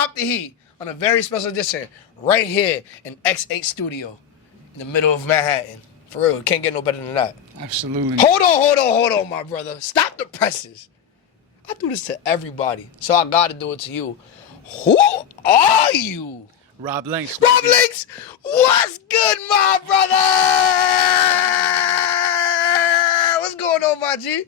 drop the heat on a very special edition right here in X8 Studio in the middle of Manhattan. For real, it can't get no better than that. Absolutely. Hold on, my brother. Stop the presses. I do this to everybody, so I gotta do it to you. Who are you? Rob Linx. Rob Linx, what's good, my brother? What's going on, my G?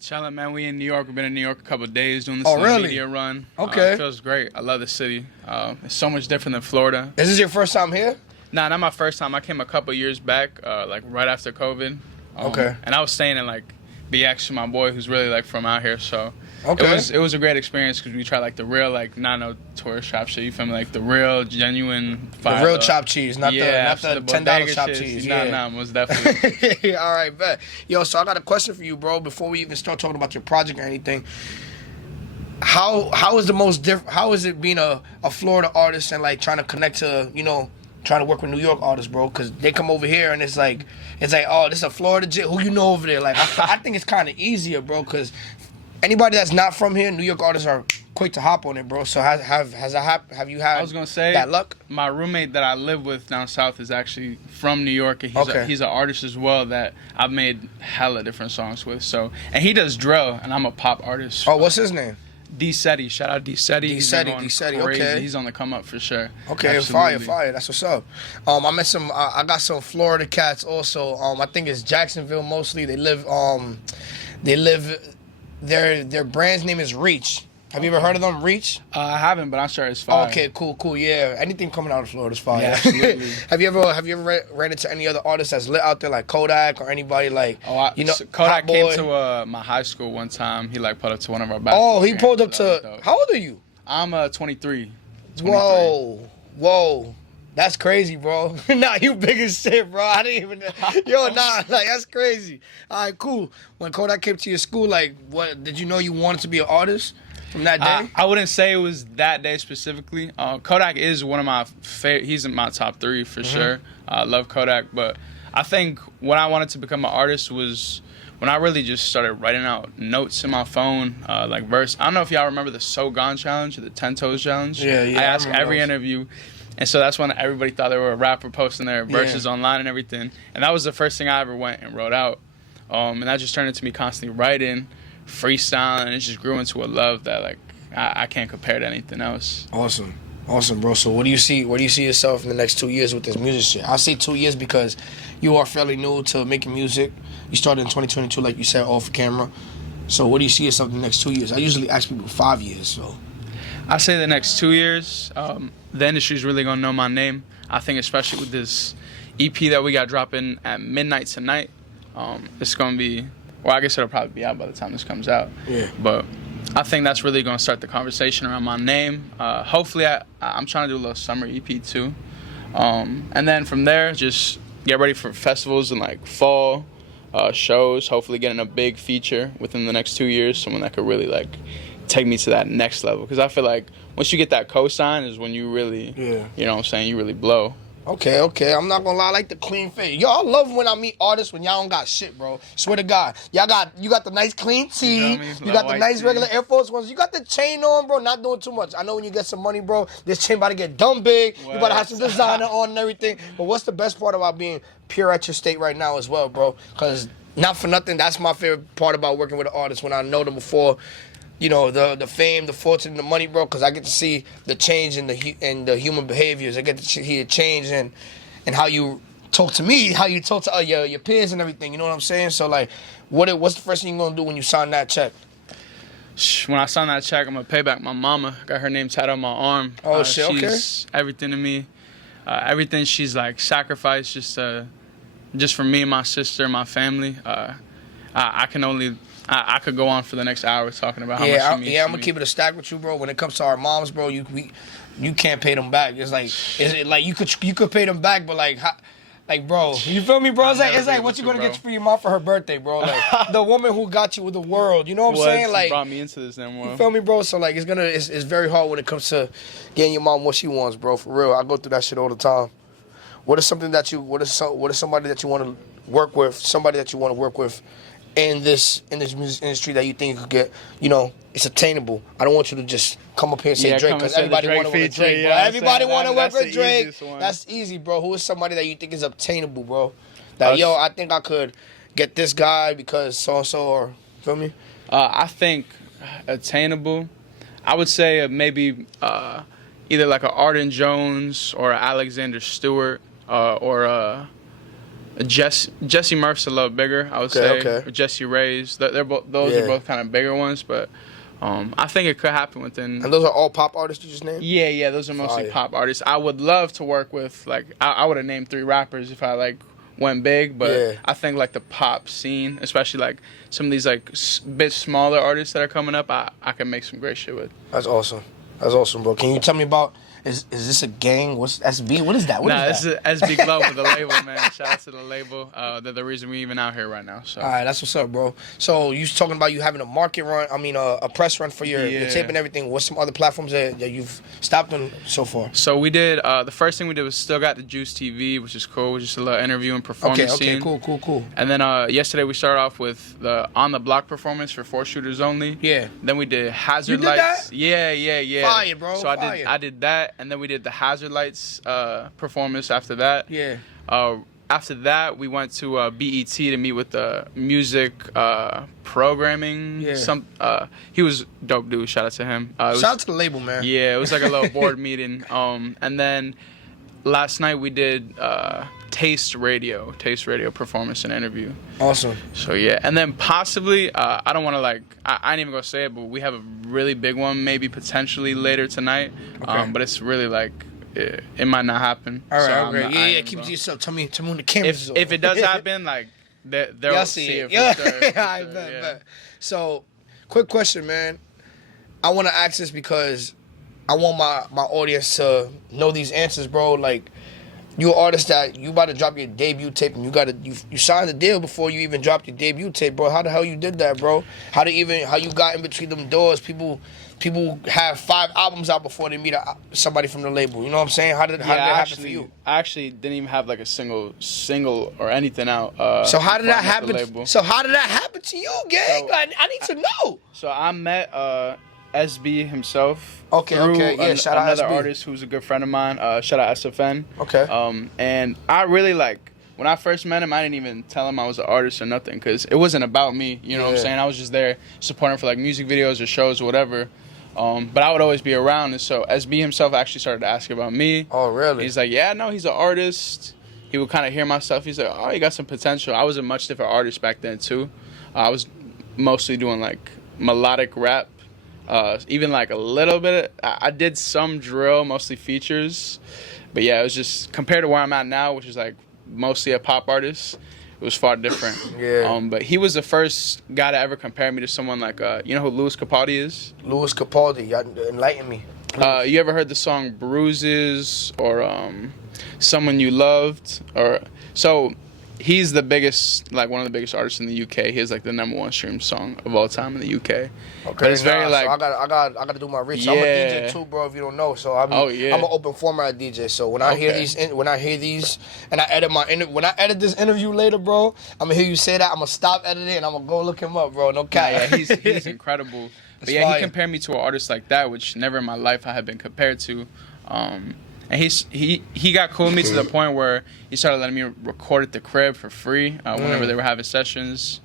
Chillin', man. We in New York. We've been in New York a couple of days doing this really? media run. Okay. It feels great. I love the city. It's so much different than Florida. Is this your first time here? Nah, not my first time. I came a couple years back, like right after COVID. Okay. And I was staying in like BX with my boy, who's really like from out here. So okay. it was a great experience because we tried like the real, like not no tourist shop shit. You feel me? Like the real, genuine. The real chopped cheese, not the $10 chopped cheese. Nah, most definitely. All right, bet. Yo, so I got a question for you, bro. Before we even start talking about your project or anything, how is the most different? How is it being a Florida artist and like trying to connect to trying to work with New York artists, bro? Because they come over here and it's like, oh, this is a Florida jit. Who you know over there? Like, I think it's kind of easier, bro, because anybody that's not from here, New York artists are quick to hop on it, bro. So have you had I was gonna say that luck? My roommate that I live with down south is actually from New York, and he's an artist as well that I've made hella different songs with. So, and he does drill, and I'm a pop artist. Oh, what's his name? D-Seti. Shout out D-Seti. D-Seti, okay. He's on the come up for sure. Okay, Absolutely. fire. That's what's up. I met I got some Florida cats also. I think it's Jacksonville mostly. They live, their brand's name is Reach. Have you ever heard of them, Reach? I haven't, but I'm sure it's fire. Okay, cool, yeah. Anything coming out of Florida is fire. Yeah, absolutely. Have you ever ran into any other artists that's lit out there, like Kodak or anybody like, so Kodak came to my high school one time. He like pulled up to one of our basketball he pulled up to, how old are you? I'm 23. Whoa. That's crazy, bro. Nah, you big as shit, bro. I didn't even. Like that's crazy. All right, cool. When Kodak came to your school, like, what did you know you wanted to be an artist from that day? I wouldn't say it was that day specifically. Kodak is one of my favorite. He's in my top 3 for sure. I love Kodak, but I think when I wanted to become an artist was when I really just started writing out notes in my phone, like verse. I don't know if y'all remember the So Gone challenge or the 10 Toes challenge. Yeah. I ask every interview. And so that's when everybody thought they were a rapper posting their verses online and everything. And that was the first thing I ever went and wrote out. And that just turned into me constantly writing, freestyling, and it just grew into a love that like I can't compare to anything else. Awesome, bro. So where do you see yourself in the next 2 years with this music shit? I say 2 years because you are fairly new to making music. You started in 2022, like you said, off camera. So where do you see yourself in the next 2 years? I usually ask people 5 years, so. I say the next 2 years, the industry's really gonna know my name. I think especially with this EP that we got dropping at midnight tonight, it's gonna be, well, I guess it'll probably be out by the time this comes out. Yeah. But I think that's really gonna start the conversation around my name. Hopefully, I'm trying to do a little summer EP too, and then from there, just get ready for festivals and like fall shows. Hopefully, getting a big feature within the next 2 years, someone that could really like take me to that next level, because I feel like once you get that cosign is when you really, you know what I'm saying, you really blow. Okay. I'm not gonna lie, I like the clean face. Yo, I love when I meet artists when y'all don't got shit, bro. Swear to God. You got the nice clean tee. You got the nice regular Air Force ones. You got the chain on, bro, not doing too much. I know when you get some money, bro, this chain about to get dumb big. You about to have some designer on and everything. But what's the best part about being pure at your state right now as well, bro? Because not for nothing, that's my favorite part about working with an artist, when I know them before, the fame, the fortune, the money, bro, because I get to see the change in the human behaviors. I get to see the change in how you talk to me, how you talk to your peers and everything. You know what I'm saying? So, like, what's the first thing you're going to do when you sign that check? When I sign that check, I'm going to pay back my mama. Got her name tattooed on my arm. Oh, shit, okay. She's everything to me. Everything she's, like, sacrificed just for me and my sister and my family. I could go on for the next hour talking about how much she means I'm gonna keep it a stack with you, bro. When it comes to our moms, bro, you can't pay them back. It's like you could pay them back, but like, bro, you feel me, bro? It's like what you gonna get for your mom for her birthday, bro? Like the woman who got you with the world. You know what I'm saying? Like, brought me into this damn world. You feel me, bro? So like, it's very hard when it comes to getting your mom what she wants, bro. For real, I go through that shit all the time. What is somebody that you want to work with? Somebody that you want to work with in this music industry that you think you could get, you know, it's attainable? I don't want you to just come up here and say Drake, because everybody want to work with Drake, bro. Everybody want to work with Drake. That's easy, bro. Who is somebody that you think is obtainable, bro? That, yo, I think I could get this guy because so-and-so, or, feel me? I think attainable, I would say maybe either like a Arden Jones or a Alexander Stewart or Jesse Murph's a little bigger, I would say. Okay. Or Jesse Ray's. They're both, those are both kind of bigger ones, but I think it could happen within. And those are all pop artists you just named? Yeah, those are mostly pop artists. I would love to work with, like, I would have named 3 rappers if I, like, went big, but I think, like, the pop scene, especially, like, some of these, like, bit smaller artists that are coming up, I can make some great shit with. That's awesome. That's awesome, bro. Can you tell me about, is this a gang? What's SB? What is that? This is SB Glove with the label, man. Shout out to the label. They're the reason we even out here right now. So. All right, that's what's up, bro. So you talking about you having a market run, a press run for your tape and everything. What's some other platforms that you've stopped on so far? So we did, the first thing we did was still got the Juice TV, which is cool. Just a little interview and performance scene. Okay, cool. And then yesterday we started off with the On the Block performance for 4 shooters only. Yeah. Then we did Hazard you did Lights. That? Yeah. Fire, bro. So I did that, and then we did the Hazard Lights performance after that. Yeah. After that, we went to BET to meet with the music programming. Yeah. He was dope dude. Shout out to him. Shout out to the label, man. Yeah, it was like a little board meeting. And then last night we did Taste Radio performance and interview. Awesome. So yeah, and then possibly I don't want to like I ain't even gonna say it, but we have a really big one maybe potentially later tonight. Okay. But it's really like it might not happen. All right, okay. Yeah, keep it to yourself. Tell me when the camera's on. If it does happen, like they'll see it. For sure, I bet. So, quick question, man. I want to ask this because I want my audience to know these answers, bro. Like, you're an artist that you about to drop your debut tape, and you signed the deal before you even dropped your debut tape, bro. How the hell you did that, bro? How you got in between them doors? People have 5 albums out before they meet somebody from the label. You know what I'm saying? How did that happen for you? I actually didn't even have like a single or anything out. So how did that happen? So how did that happen to you, gang? Like, I need to know. So I met SB himself. Okay. Yeah, shout out another SB. artist who's a good friend of mine. Shout out SFN. Okay. And I really when I first met him, I didn't even tell him I was an artist or nothing, because it wasn't about me. You know what I'm saying? I was just there supporting for like music videos or shows or whatever. But I would always be around, and so SB himself actually started to ask about me. Oh, really? He's like, yeah, no, he's an artist. He would kind of hear my stuff. He's like, oh, you got some potential. I was a much different artist back then too. I was mostly doing like melodic rap. Even like a little bit. I did some drill, mostly features. But yeah, it was just compared to where I'm at now, which is like mostly a pop artist. It was far different. Yeah. But he was the first guy to ever compare me to someone like, you know who Louis Capaldi is? Louis Capaldi, enlighten me. You ever heard the song Bruises or Someone You Loved? So he's the biggest, like one of the biggest artists in the UK. He has like the #1 streamed song of all time in the UK. Okay, but it's very like so I gotta do my research. I'm a DJ too, bro. If you don't know, so I'm an open format DJ. So when I hear these, and I edit when I edit this interview later, bro, I'm gonna hear you say that. I'm gonna stop editing and I'm gonna go look him up, bro. No cap. Yeah, he's incredible. But yeah, he compared me to an artist like that, which never in my life I had been compared to. And he got cool with me to the point where he started letting me record at the crib for free whenever they were having sessions.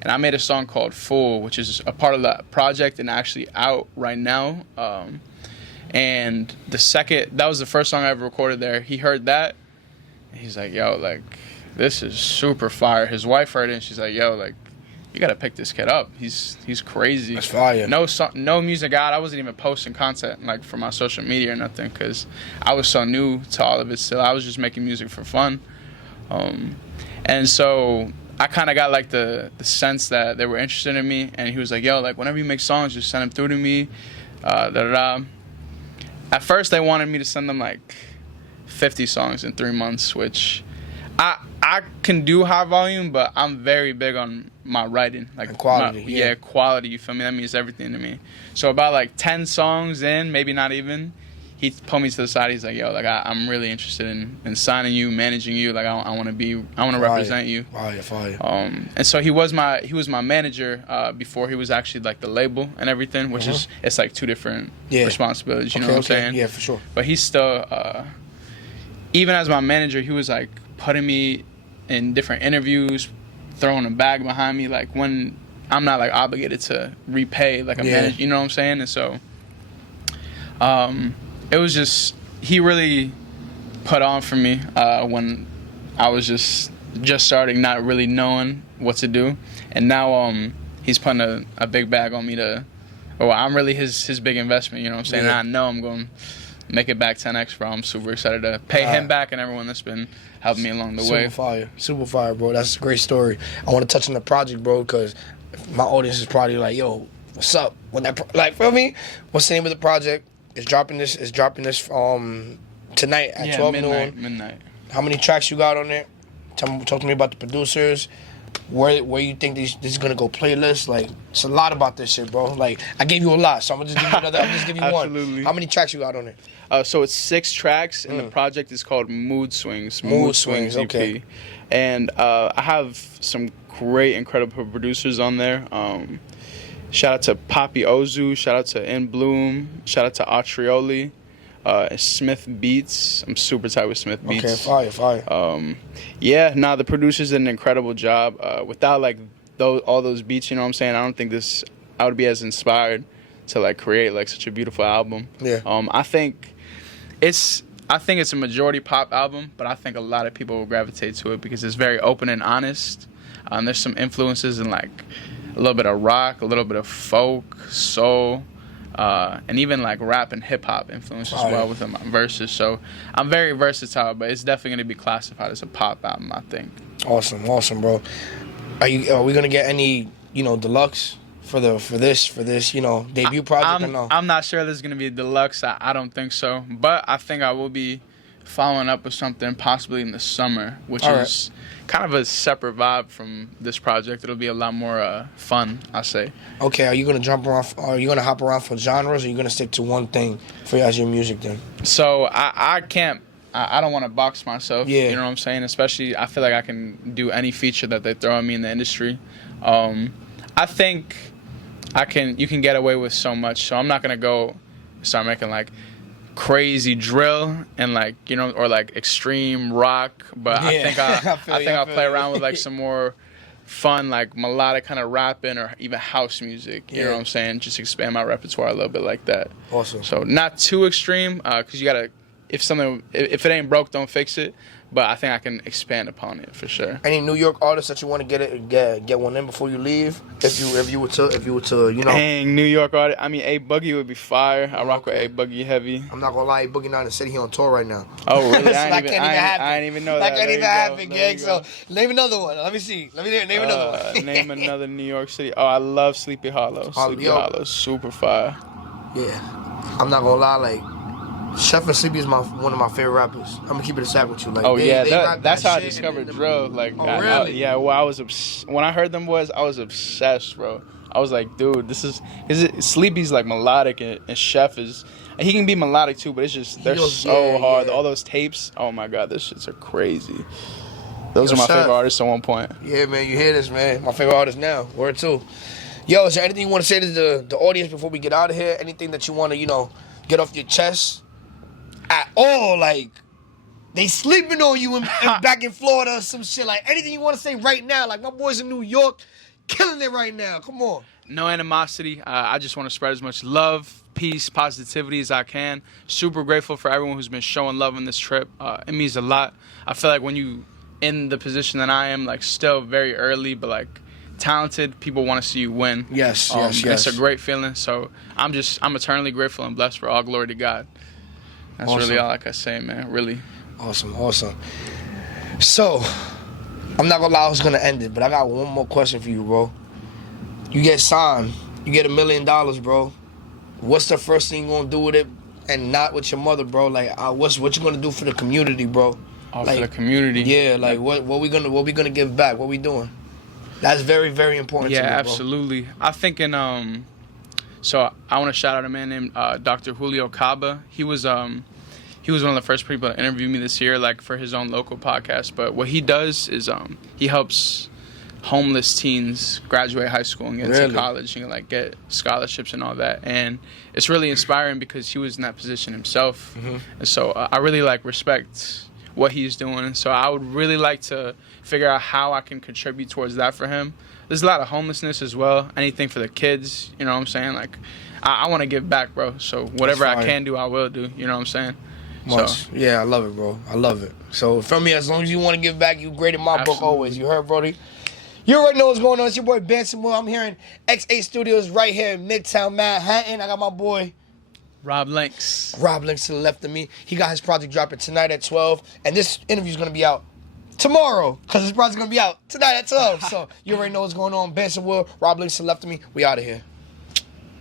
And I made a song called Fool, which is a part of that project and actually out right now. And that was the first song I ever recorded there. He heard that, and he's like, yo, like, this is super fire. His wife heard it, and she's like, yo, like, you gotta pick this kid up. He's crazy. That's fire. No music out. I wasn't even posting content like for my social media or nothing, because I was so new to all of it still. I was just making music for fun. And so I kind of got like the sense that they were interested in me, and he was like, yo, like, whenever you make songs, just send them through to me. At first they wanted me to send them like 50 songs in 3 months, which I can do high volume, but I'm very big on my writing, like and quality. Quality. You feel me? That means everything to me. So about like 10 songs in, maybe not even, he pulled me to the side. He's like, yo, like I'm really interested in signing you, managing you. Like I want to represent you. Fire. And so he was my manager before he was actually like the label and everything, which is it's like two different responsibilities. You know what I'm saying? Yeah, for sure. But he's still even as my manager, he was like putting me in different interviews, throwing a bag behind me, like when I'm not like obligated to repay like a manager. You know what I'm saying? And so it was just, he really put on for me when I was just starting, not really knowing what to do. And now he's putting a big bag on me I'm really his big investment, you know what I'm saying? And I know I'm going to make it back 10x, bro. I'm super excited to pay him back and everyone that's been helping me along the way. Super fire, bro. That's a great story. I want to touch on the project, bro, because my audience is probably like, yo, what's up? When that like, feel me? What's the name of the project? It's dropping this tonight at 12 noon. Midnight. How many tracks you got on there? Talk to me about the producers. Where you think this is gonna go playlist? Like, it's a lot about this shit, bro. Like, I gave you a lot, so I'm gonna just give you another. I'm just give you Absolutely. one. How many tracks you got on there? So it's 6 tracks, and the project is called Mood Swings. Mood Swings, EP. okay. And I have some great, incredible producers on there. Shout out to Poppy Ozu. Shout out to In Bloom. Shout out to Autrioli. Smith Beats. I'm super tight with Smith Beats. Okay, fire. The producers did an incredible job. Without like all those beats, you know what I'm saying? I don't think I would be as inspired to like create like such a beautiful album. Yeah. I think it's a majority pop album, but I think a lot of people will gravitate to it because it's very open and honest. There's some influences in like a little bit of rock, a little bit of folk, soul. And even like rap and hip hop influence as well within my verses. So I'm very versatile, but it's definitely gonna be classified as a pop album, I think. Awesome, bro. Are we gonna get any, deluxe for this, debut project or no? I'm not sure there's gonna be a deluxe. I don't think so, but I think I will be following up with something possibly in the summer, which is kind of a separate vibe from this project. It'll be a lot more fun, I say. Okay, are you gonna jump around? Are you gonna hop around for genres, or are you gonna stick to one thing as your music then? So I can't. I don't want to box myself. Yeah. You know what I'm saying? Especially, I feel like I can do any feature that they throw at me in the industry. I think you can get away with so much. So I'm not gonna go start making like crazy drill and like or like extreme rock, but I think I'll play around with like some more fun like melodic kind of rapping or even house music. You know what I'm saying? Just expand my repertoire a little bit like that. Awesome. So not too extreme, because you gotta if it ain't broke, don't fix it. But I think I can expand upon it for sure. Any New York artists that you want to get one in before you leave? If you were to Dang, New York artist. I mean, A Boogie would be fire. I rock with A Boogie heavy. I'm not gonna lie, Boogie not in the city. He on tour right now. Oh really? I didn't even know that. That can't even happen, gang. So name another one. Let me see. Name another one. Name another New York City. Oh, I love Sleepy Hollow. Sleepy Hollow, super fire. Yeah, I'm not gonna lie, like. Chef and Sleepy is one of my favorite rappers. I'm gonna keep it a sack with you. Like, that's how I discovered drill. Like, really? When I heard them boys, I was obsessed, bro. I was like, dude, Sleepy's like melodic and Chef he can be melodic too, but it's just they're so hard. Yeah. All those tapes, oh my god, those shits are crazy. Those are my favorite artists at one point. Yeah, man, you hear this, man? My favorite artist now. Word too. Yo, is there anything you want to say to the audience before we get out of here? Anything that you want to, get off your chest? At all, like they sleeping on you back in Florida or some shit. Like anything you want to say right now, like my boys in New York, killing it right now. Come on. No animosity. I just want to spread as much love, peace, positivity as I can. Super grateful for everyone who's been showing love on this trip. It means a lot. I feel like when you in the position that I am, like still very early, but like talented, people want to see you win. Yes. It's a great feeling. So I'm eternally grateful and blessed for all glory to God. That's awesome. Really all I can say, man. Really. Awesome. So, I'm not gonna lie, I was gonna end it, but I got one more question for you, bro. You get signed, you get $1 million, bro. What's the first thing you gonna do with it, and not with your mother, bro? Like, what you gonna do for the community, bro? For the community. Yeah, like what we gonna give back? What we doing? That's very, very important. Yeah, to me, absolutely. bro. I think in So I want to shout out a man named Dr. Julio Caba. He was one of the first people to interview me this year, like for his own local podcast. But what he does is he helps homeless teens graduate high school and get into college and like get scholarships and all that. And it's really inspiring because he was in that position himself. And so I really like respect what he's doing. So I would really like to figure out how I can contribute towards that for him. There's a lot of homelessness as well. Anything for the kids, you know what I'm saying? Like I want to give back, bro. So whatever I can do, I will do. You know what I'm saying? So, yeah, I love it, bro. I love it. So from me, as long as you want to give back, you great in my book always. You heard, Brody? You already know what's going on. It's your boy Benson Will. I'm here in X8 Studios right here in Midtown Manhattan. I got my boy Rob Linx. Rob Linx to the left of me. He got his project dropping tonight at 12. And this interview's going to be out tomorrow because his project's going to be out tonight at 12. So you already know what's going on. Benson Will, Rob Linx to the left of me. We out of here.